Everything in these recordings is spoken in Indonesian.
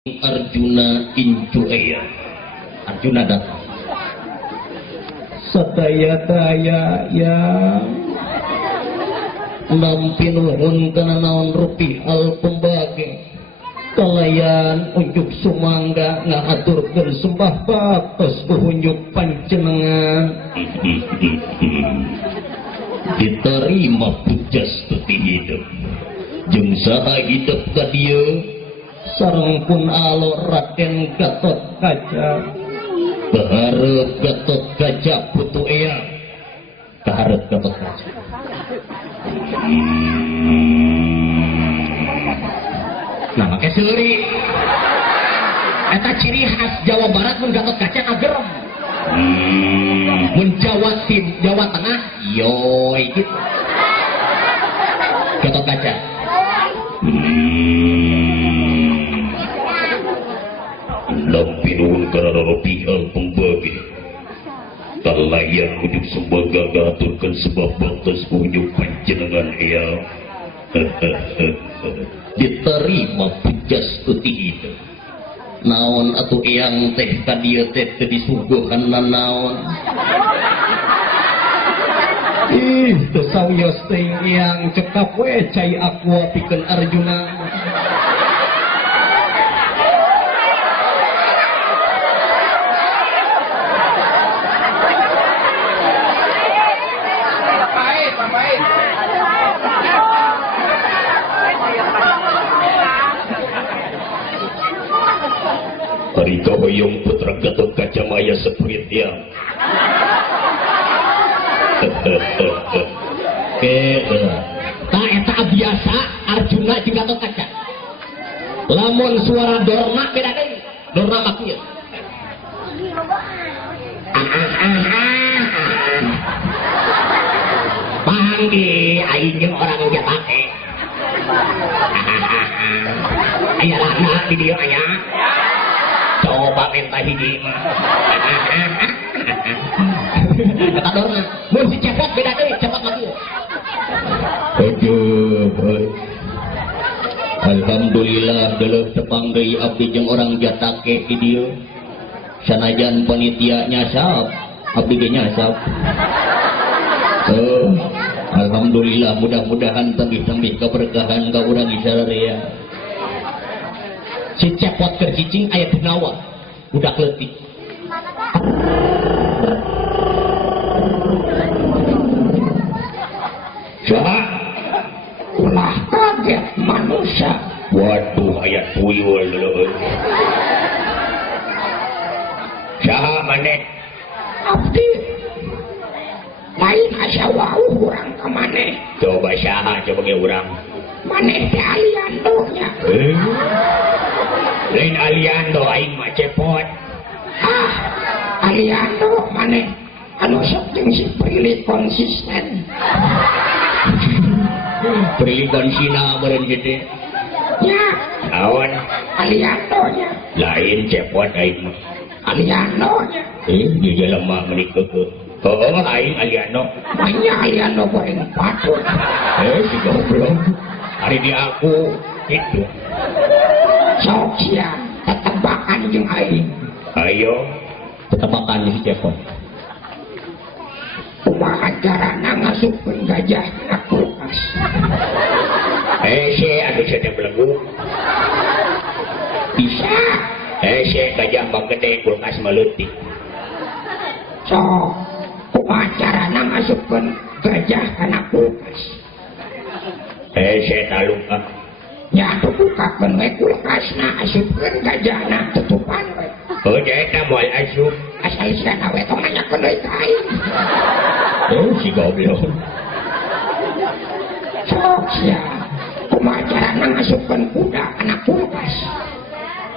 Arjuna Incueya. Arjuna datang. Sadaya-daya yang nampi nuhun kana naon rupi al pembagi kalayan unjuk sumangga ngaturkeun sembah batos unjuk panjenengan diterima pujas tuti hidup jeung saha hidup ka dieu sareng pun alor Raden Gatot Kaca kehareup Gatot Kaca putu eyang kehareup Gatot Kaca nah make seuri eta ciri khas Jawa Barat mun Gatot Kaca ngagerem mun Jawa Tengah yoy gitu Gatot Kaca lampinun karena ropi al pembagi kalayan ujuk sembaga gaturkan sebab batas ujuk panjenengan ya diterima pujas tuti hidup naon atuh eyang teh kadia teh disuguhan naon ih tesawios teh eyang cekap we cai aqua pikeun Arjuna Harita hoyong putra Gatot Kaca Maya seprit ya tak eta biasa Arjuna jeung Gatot Kaca lamun suara dorna beda deui dorna mah kieu panggil aing jeung orang jatake aya lana di dieu aya coba minta hiji mah kata dorna mun si cepot beda deui cepot mah kieu aduh alhamdulillah deuleuh tepang deui abdi jeung orang jatake di dieu sanajan panitia nyasap abdi ge nyasap alhamdulillah mudah-mudahan tembih-tembih keberkahan ka urang isarea si cepot keur cicing aya punawa budak leutik saha ulah kaget manusia waduh aya tuyul deuleuh saha maneh abdi lain asa wau urang ka maneh coba saha coba ge urang maneh teh aliando nya lain aliando aing mah cepot aliando maneh anu sok jeung si Prilly konsisten Prilly konsina meureun kitu nya naon aliando nya lain cepot aing mah aliando nya di jelema meuni keukeuh lain aliando banyak aliando goreng patut si goblok hari di aku itu sok sia tetebakan jeung aing ayo tetebakan si cepot kumaha carana ngasupkeun gajah ka kulkas si anu sadaya belenggu bisa si gajah mah gede kulkas mah leutik sok kumaha carana ngasupkeun gajah kana kulkas si taluka nya bukakeun we kulkasna asupkeun gajahna tutupan we nya eta moal asup asal isana we tong nanyakeun deui ka aing si goblok sok sia kumaha carana ngasupkeun kuda kana kulkas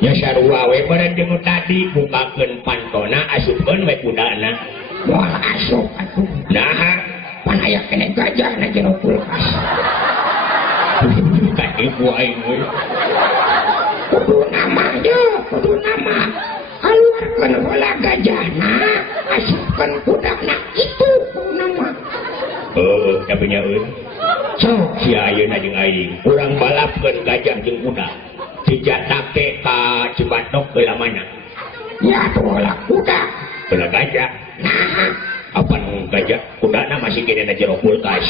nya sarua we bareng jeung tadi bukakeun pantona asupkeun we kudana moal asup atuh nah pan aya kene gajahna jero kulkas kan ibu aing we kudu nama keluarkeun heula gajahna asupkeun kudana itu nama tapi nya euy sok sia ayeuna jeung aing urang balapkeun gajah jeung kuda si dijatake ka Cibatok bela mana? Ya tuh lah kuda. Bela gajah. Nah, apa gajah? Kudana masih kena jero kulkas.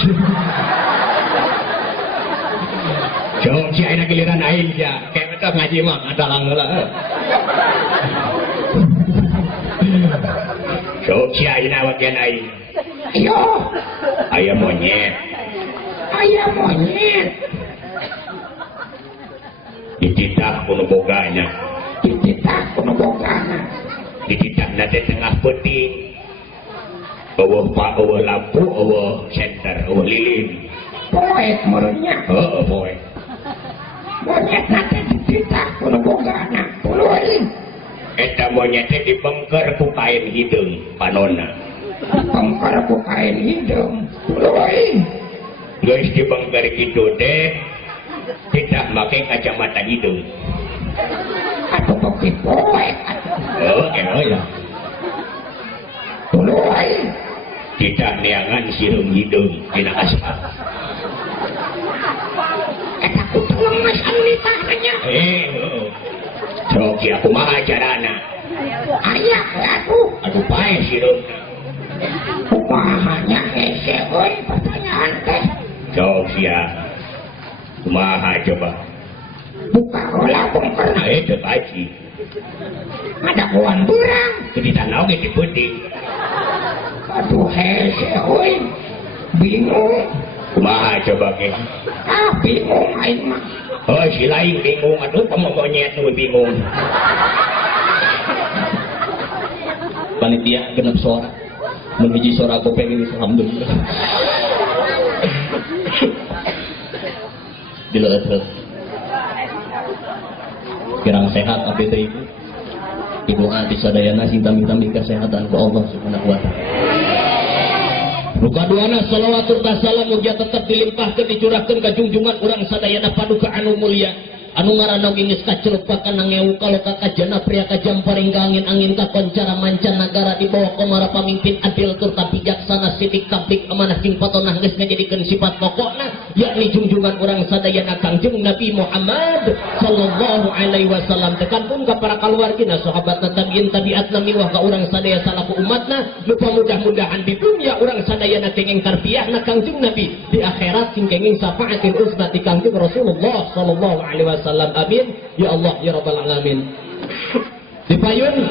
Jom si aina giliran aing ya. Kayak betul ngaji mah ada langgeula. Jom si aina wakian aing. Ayo. Aya monyet. Aya monyet. Dititak kuno bogana. Dititak kuno bogana. Dititak nate tengah peti. Eueuh pak, eueuh lampu, eueuh senter, eueuh lilin. Poek merenya. Heeh, poek. Monyet nate dititak kuno bogana. Puluhin. Eta monyet teh dibengker ku kain hidung panonna. Bengker ku kain hidung. Puluhin. Geus dibengker kitu teh tidak pakai kacamata hidung. Atau pakai poek. Oh, ya. Puluhin. Tidak neangan sirung hidung dina aspal. Eta kudu lemes anu ditanya. Coki aku mah carana. Aya atuh. Aduh pae sirung. Kumahanya hese euy pertanyaan teh. Coki ya. Kumaha coba. Buka olah bongkerna teu kaji. Ada kawan burang. Jadi tanau ge dipeuting. Aduh hese euy. Bingung. Kumaha coba ge? Bingung aing mah. Oh, si lain bingung, aduh kamu monyet nu bingung. Panitia genep suara. Menuju suara kopeng ini alhamdulillah. Dileut. Kirang sehat abdi teh ibu. Ibu ati sadayana sing tampi-tampi kesehatan ku Allah Subhanahu wa taala. Mukaduana salawatul tasalam mugia tetap dilimpahkan dicurahkan ke junjungan orang sadayana paduka anu mulia anu ngaranna geus kacelupakan nangeu kalau kakajana pria kajamparing ka angin ka koncara mancanagara di bawah komara pamimpin adil turta bijaksana sidik tablik amanah jeung patonah geus ngajadikeun sifat pokokna yakni junjungan orang sadayana Kangjeng Nabi Muhammad sallallahu alaihi wasallam tekan pun ka para kaluargina sahabatna tabiin tabiatna miwah ka urang sadaya salaku umatna lupa mudah-mudahan di dunia urang sadayana kenging tarbiyahna Kangjeng Nabi di akhirat sing kenging syafaatil usna ti Kangjeng Rasulullah sallallahu alaihi wasallam. Amin ya Allah ya rabbal alamin. Dipayun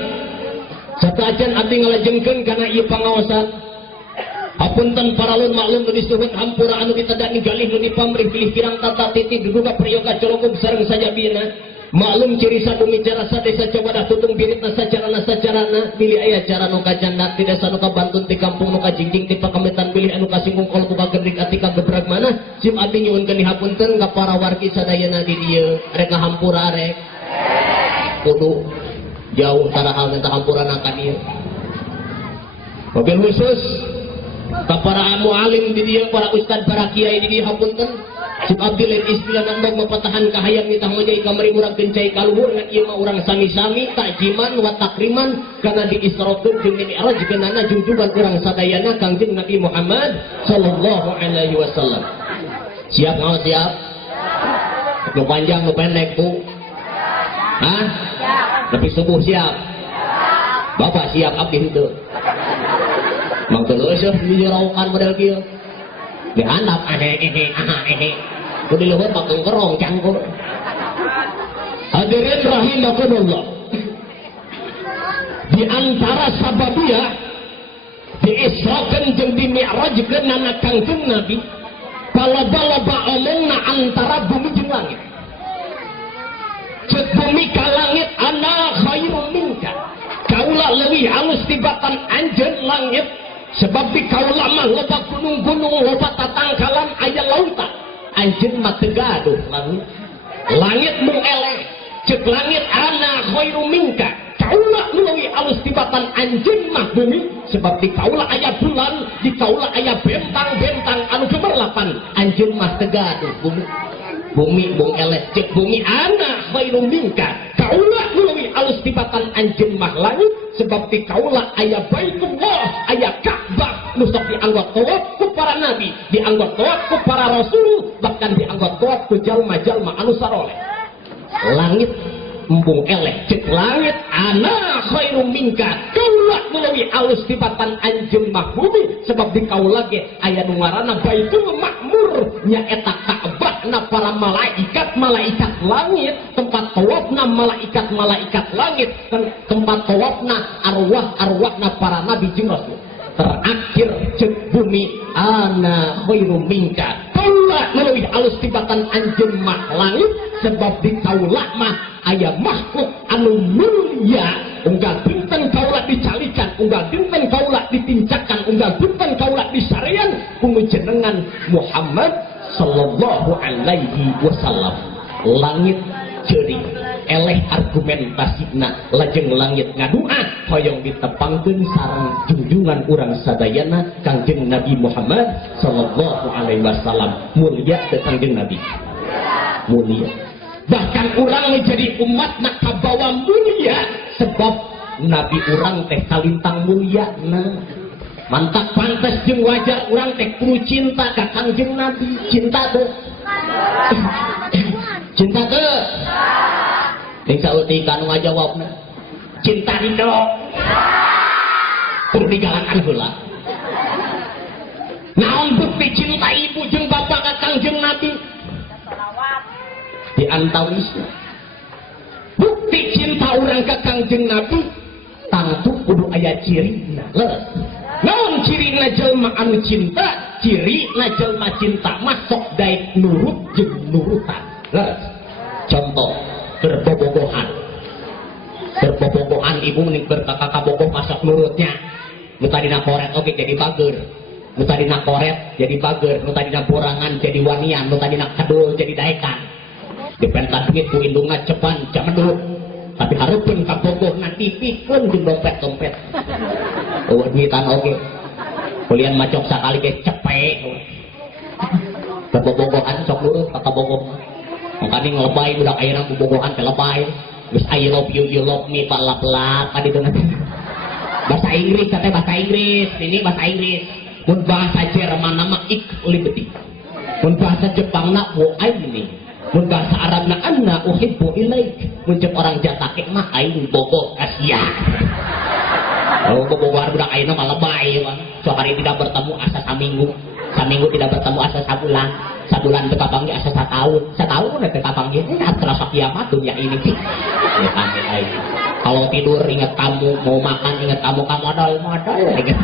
satajan abdi ngalajengkeun kana ieu pangaosan. Hapunten paralun maklum nu disuhun hampura anu ditedani galih nu dipamrih pilih pirang tata titi duduga prayoga colokog sareng sajabina. Maklum ciri sabumi cara sadesa cawadah tutung biritna sacarana pilih aya cara nu kajandak ti desa nu kabantun ti kampung nu kajingjing ti pakamitan pilih anu kasinggung kol ku kagerdik ati kagebrag mana sim abdi nyuwunkeun dihapunten ka para wargi sadayana di dieu rek ngahampura rek kudu jauh tarahal teh hampurana ka dieu. Mobil khusus ka para mualim di dieu para ustad para kiai di dieu hapunten. Sib abdi lain istilah nambang mapatahan kahayang nitah mojai kamari murag gencai kaluhur ngan ieu mah urang sami-sami takjiman wa takriman kana diisrokeun jeung mi'raj geunana junjungan urang sadayana Kangjeng Nabi Muhammad sallallahu alaihi wasallam. Siap ngaos siap? Nu panjang nu pendek Bu? Hah? Lebih subuh siap? Bapak siap abdi henteu. Mang teu eueuh dijeraokan model kieu. Dihandap ini. Kudu luhur bakal kerong cangkur. Hadirin rahimakumullah. Di antara sababia diisrakeun jeung dimi'rajkeun nana Kangjeng Nabi bala-bala omongna antara bumi jeung langit. Ceuk bumi ka langit ana khairum minka. Kaula leuwih alus tibatan anjeun langit. Sebab di kaula mah loba gunung-gunung, loba tatangkalan, aya lautan. Anjeun mah teu gaduh langit. Langit mung eleh. Ceuk langit ana khairum minka. Kaula nu leuwih alus tibatan anjeun mah bumi, sebab di kaula aya bulan, di kaula aya bentang-bentang anu gemerlapan. Anjeun mah teu gaduh bumi. Bumi mung eleh, ceuk bumi ana khairum minka. Kaula nu leuwih alus tibatan anjeun mah langit, sebab di kaula aya Baitullah, aya Ka'bah nu sok dianggap tawaf ku para nabi, dianggap tawaf ku para rasul, bahkan dianggap tawaf ku jalma-jalma anu saroleh. langit embung eleh cek langit ana khairum minka kaulah melalui alus tibatan anjeun mah bumi sebab di kaula ge aya nu ngaranna Baitul Ma'mur nya eta Ka'bahna para malaikat langit tempat tawafna malaikat langit tempat tawafna arwahna para nabi jeung rasul terakhir cek bumi ana khairum minka kaulah melalui alus tibatan anjeun mah langit sebab di kaula mah aya makhluk anu mulia unggal dinten kaulah dicalikan unggal dinten kaulah ditincakan unggal dinten kaulah disarean kumu jenengan Muhammad sallallahu alaihi wasallam langit ceuring eleh argumentasina lajeng langit ngadua hoyong ditepangkeun sareng junjungan urang sadayana Kangjeng Nabi Muhammad sallallahu alaihi wasallam mulia teh Kangjeng Nabi mulia bahkan orang menjadi umat nak kabawa mulia sebab Nabi orang teh kalintang mulia mantap pantas jeung wajar orang teh kudu cinta ka Kangjeng Nabi cinta teu cinta teu ting sauti kanu ngajawabna cinta itu kudu digalakan heula naon bukti cinta ibu jeung bapak ka Kangjeng Nabi di antawisna bukti cinta orang ke Kangjeng Nabi tangtu kudu aya cirina leres naon cirina jelma anu cinta cirina jelma cinta masuk daek nurut jeung nurutan leres contoh berbobogohan ibu mending berkakak bogoh masuk nurutnya nu tadina koret oke jadi bager nu tadina koret jadi bager nu tadina borangan jadi wanian nu tadina kedul jadi daekan dipentan duit ku indungna cepan jaman dulu tapi hareupeun ka bogoh nanti pikeun jeung dompet eueuh duitan oge kulian macok sakali ge cepek bobogohan sok nurut ka bogoh mangkani ngelebay budak ayeuna ku bogohan teh lebay geus I love you love me palap-lap adi teh bahasa Inggris teh bahasa Inggris ini bahasa Inggris mun bahasa Jerman nama ik libeti mun bahasa Jepangna wo aini mun bahasa Arabna anna uhibbu ilaik mun cek orang Jatake mah aing bogoh kasihan oh bogohan budak ayeuna mah lebay sehari tidak bertemu asa saminggu tidak bertemu asa sabulan teu kapanggi asa satahun teu kapanggi terasa kiamat dunia ini ya kami kalau tidur ingat kamu mau makan ingat kamu modal ingat